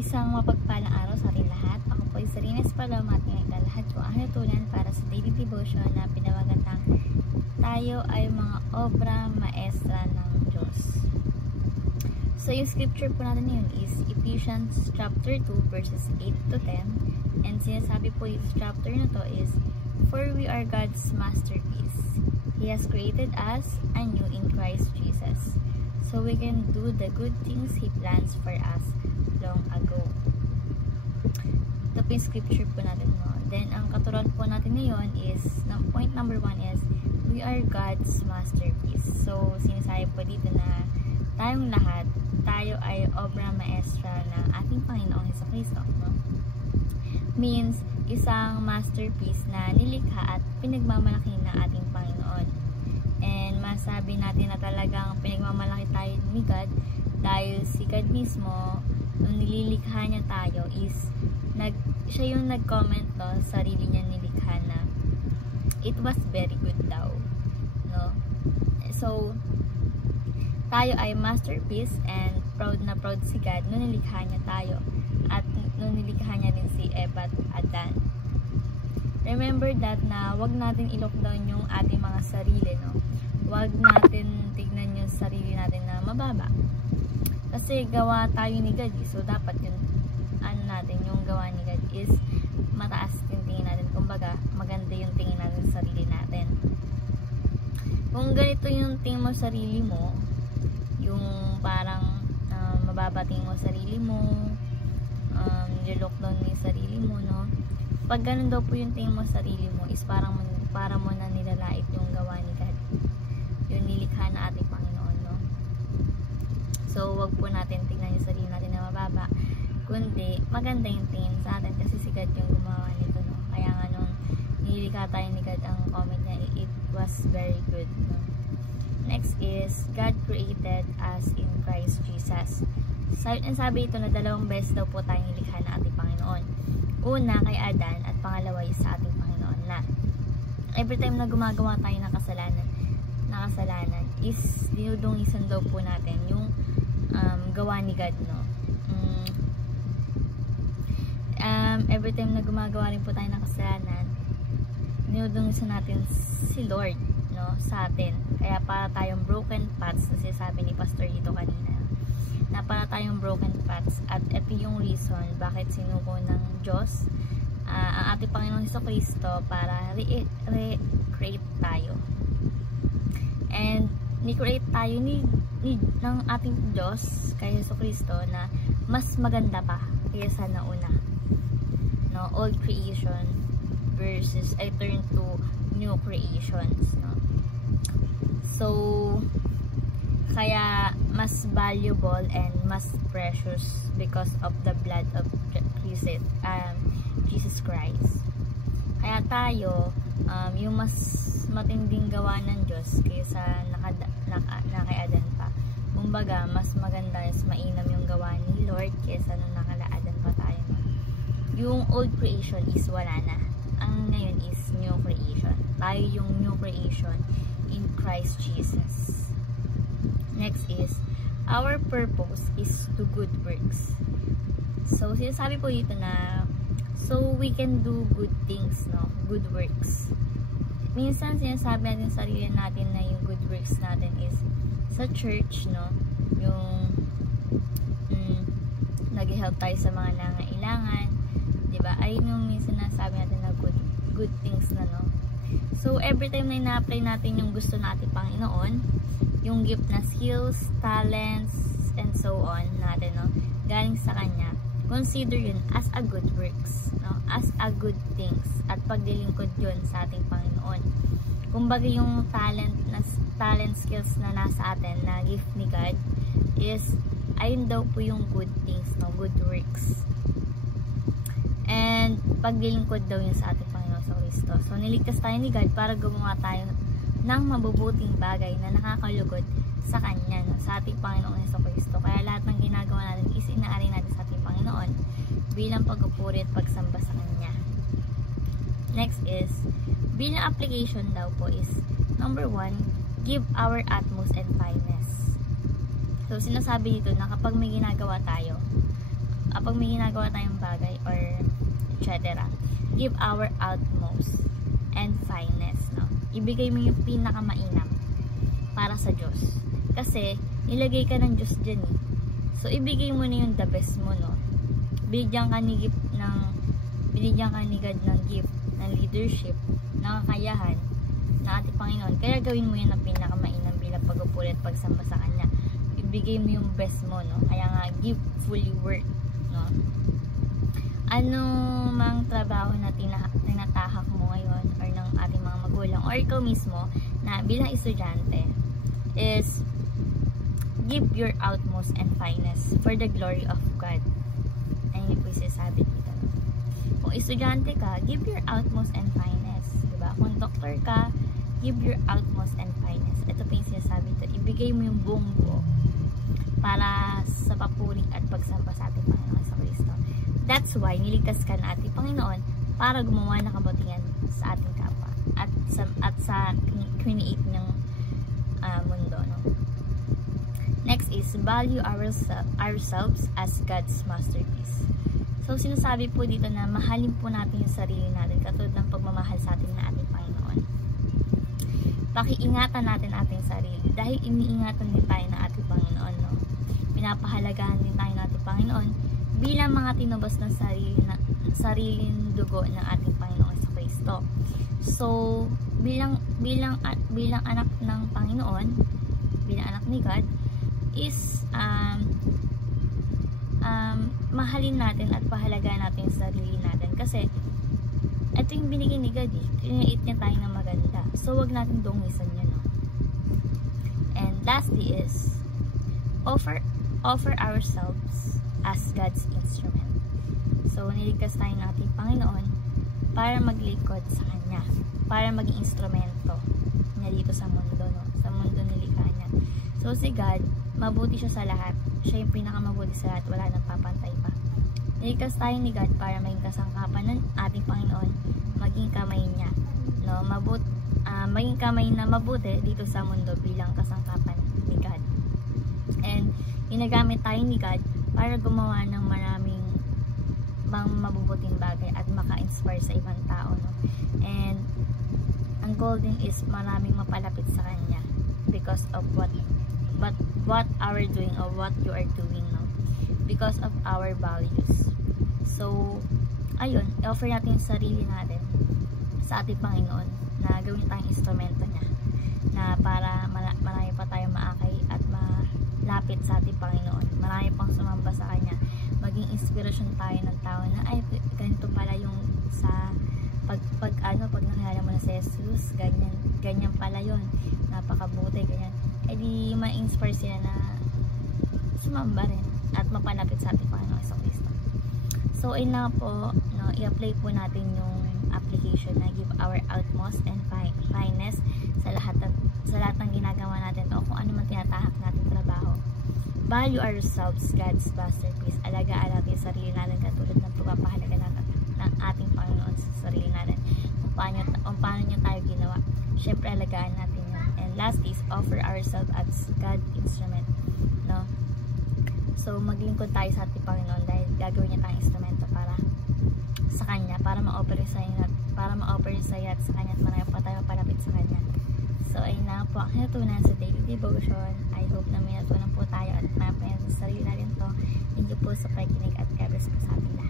Isang mapagpalang araw sa ating lahat. Ako po ay Sarina Espaloma at lahat ko ang natutunan para sa daily devotion na pinawagatang tayo ay mga obra maestra ng Diyos. So yung scripture po natin ngayon is Ephesians chapter 2 verses 8 to 10. And sinasabi po yung chapter na to is, "For we are God's masterpiece. He has created us anew in Christ Jesus, so we can do the good things He plans for us long ago." Ito po yung scripture po natin. No? Then, ang katuruan po natin ngayon is, point number 1 is, we are God's masterpiece. So, sinasabi po dito na tayong lahat, tayo ay obra maestra ng ating Panginoong Jesucristo. No? Means, isang masterpiece na nilikha at pinagmamalaki ng ating Panginoon. And masabi natin na talagang pinagmamalaki tayo ni God dahil si God mismo, nung nililikha niya tayo is siya yung nag-comment to sa sarili niya nilikha na it was very good daw, no? So tayo ay masterpiece and proud na proud si God nung nilikha niya tayo at nung nilikha niya din si Eva at Adan. Remember that na wag natin i-lockdown yung ating mga sarili, no? Wag natin tignan yung sarili natin na mababa. Kasi gawa tayo ni God, so dapat yung yung gawa ni God is mataas yung tingin natin. Kumbaga, maganda yung tingin natin sa sarili natin. Kung ganito yung tingin mo sa sarili mo, yung parang mababa tingin mo sa sarili mo, nilolockdown mo yung sarili mo, no? Pag ganun daw po yung tingin mo sa sarili mo is parang mo na nilalait yung gawa ni God. Yung nilikha na ating Panginoon, no? So, wag po natin tingnan yung sarili natin na mababa, kundi maganda yung tingin sa atin kasi si God yung gumawa nito, no? Kaya nga nung nilikha tayo ni God, ang comment niya, it was very good, no? Next is, God created us in Christ Jesus. Sabi ito na 2 beses daw po tayong nilikha na ating Panginoon. Una kay Adan at pangalawa sa ating Panginoon na. Every time na gumagawa tayo ng kasalanan is dinudungisan daw po natin yung gawa ni God, no? Every time na gumagawa rin po tayo ng kasalanan, dinudungisan natin si Lord, no, sa atin. Kaya para tayong broken paths, na sinasabi ni Pastor dito kanina, na para tayong broken paths. At ito yung reason bakit sinuko ng Diyos ang ating Panginoong Jesucristo para re-create tayo. And ni-create tayo ng ating Diyos kay Jesucristo na mas maganda pa kaysa nauna, no? Old creation versus I turn to new creations, no? So kaya mas valuable and mas precious because of the blood of Jesus Christ. Kaya tayo yung mas matinding gawa ng Diyos kaysa kay Adan pa. Kumbaga, mas maganda is mainam yung gawa ni Lord kaysa nung nakala-Adan pa tayo. Yung old creation is wala na. Ang ngayon is new creation. Tayo yung new creation in Christ Jesus. Next is, our purpose is to good works. So, sinasabi po dito na so we can do good things, no? Good works. Minsan sinasabi natin sa sarili natin na yung good works natin is sa church, no? Yung nag-help tayo sa mga nangailangan, diba? Ayun yung minsan nasabi natin na good things na, no? So every time na ina-apply natin yung gusto natin Panginoon, yung gift na skills, talents, and so on natin, no? Galing sa Kanya, consider yun as a good works, no? As a good things, at paglilingkod yun sa ating Panginoon. Kumbaga yung talent skills na nasa atin, na gift ni God, is ayun daw po yung good things, no? Good works. And paglilingkod daw yun sa ating Panginoon sa Kristo. So niligtas tayo ni God para gumawa tayo ng mabubuting bagay na nakakalugod sa Kanya, no? Sa ating Panginoong Jesucristo. Kaya lahat ng ginagawa natin is inaari natin sa ating Panginoon bilang pagpupuri at pagsamba sa Kanya. Next is, bilang application daw po is, number 1, give our utmost and finest. So, sinasabi dito na kapag may ginagawa tayo, pag may ginagawa tayong bagay or etc., give our utmost and finest, no? Ibigay mo yung pinakamainam para sa Diyos. Kasi, nilagay ka ng Diyos dyan eh. So, ibigay mo na yung the best mo, no? Binigyan ka ni God ng gift, ng leadership, ng kakayahan, ng ating Panginoon. Kaya gawin mo yan ang pinakamainam bilang pagpupuri at pagsamba sa Kanya. Ibigay mo yung best mo, no? Kaya nga, give fully worth, no? Ano mang trabaho na tinatahak mo ngayon or ng ating mga magulang or ikaw mismo na bilang estudyante is give your utmost and finest for the glory of God. Ayun po yung sinasabi dito. Kung estudyante ka, give your utmost and finest. Diba? Kung doctor ka, give your utmost and finest. Ito po yung sinasabi dito. Ibigay mo yung buong buo para sa papuri at pagsamba sa ating Panginoon sa Kristo. That's why niligtas ka na ating Panginoon para gumawa ng kabutihan sa ating kapwa at sa create niyang mundo, no? Next is value ourselves as God's masterpiece. So sinasabi po dito na mahalin po natin yung sarili natin katulad ng pagmamahal sa atin na ating Panginoon. Pakiingatan natin ating sarili dahil iniingatan din tayo ng ating Panginoon, no? Pinapahalagahan din tayo ng ating Panginoon bilang mga tinubos ng sariling dugo ng ating Panginoon sa Kristo. So, bilang anak ng Panginoon, bilang anak ni God, is mahalin natin at pahalagaan natin yung sarili natin. Kasi, ito yung binigay ni God, create niya tayo ng maganda. So, wag natin dungisan yun, no? And lastly is, offer ourselves as God's instrument. So, niligtas tayo ng ating Panginoon para maglingkod sa Kanya. Para maging instrumento niya dito sa mundo, no? Sa mundo nilikha niya. So, si God, mabuti siya sa lahat. Siya yung pinakamabuti sa lahat. Wala nang papantay pa. Niligtas tayo ni God para maging kasangkapan ng ating Panginoon, maging kamay niya, no? Maging kamay na mabuti dito sa mundo bilang kasangkapan ni God. And, ginagamit tayo ni God para gumawa ng maraming mabubuting bagay at maka-inspire sa ibang tao, no? And ang goal din is maraming mapalapit sa Kanya because of what our doing or what you are doing, no? Because of our values. So, ayun, i-offer natin yung sarili natin sa ating Panginoon na gawin tayong instrumento niya na para marami pa tayong maakay at malapit sa ating Panginoon. Marami pang sumamba sa Kanya. Maging inspirasyon tayo ng tao na ay ganito pala yung sa pag nakilala mo na si Jesus, ganyan pala yun, napakabuti, ganyan. E di ma-inspire sila na sumamba rin at mapalapit sa ating Panginoon sa Kristo. So ayun na po, no, i-apply po natin yung application na give our utmost and finest sa lahat ng ginagawa natin o kung ano man tinatahak natin trabaho. Value ourselves, God's masterpiece. Alagaan natin yung sarili natin katulad ng pagpapahalaga natin ng ating Panginoon sa sarili natin. Kung paano niya tayo ginawa. Siyempre, alagaan natin yun. And last is, offer ourselves as God's instrument. No? So, maglingkod tayo sa ating Panginoon dahil gagawin niya tayong instrumento para sa Kanya, para ma-offer sa iyo at sa Kanya at marami pa tayo palapit sa Kanya. So, ayun na po ang natutunan sa daily devotion. I hope na may natutunan po tayo at mapayan sa sarili natin to. Thank you po sa pakikinig at God bless po sa ating lahat.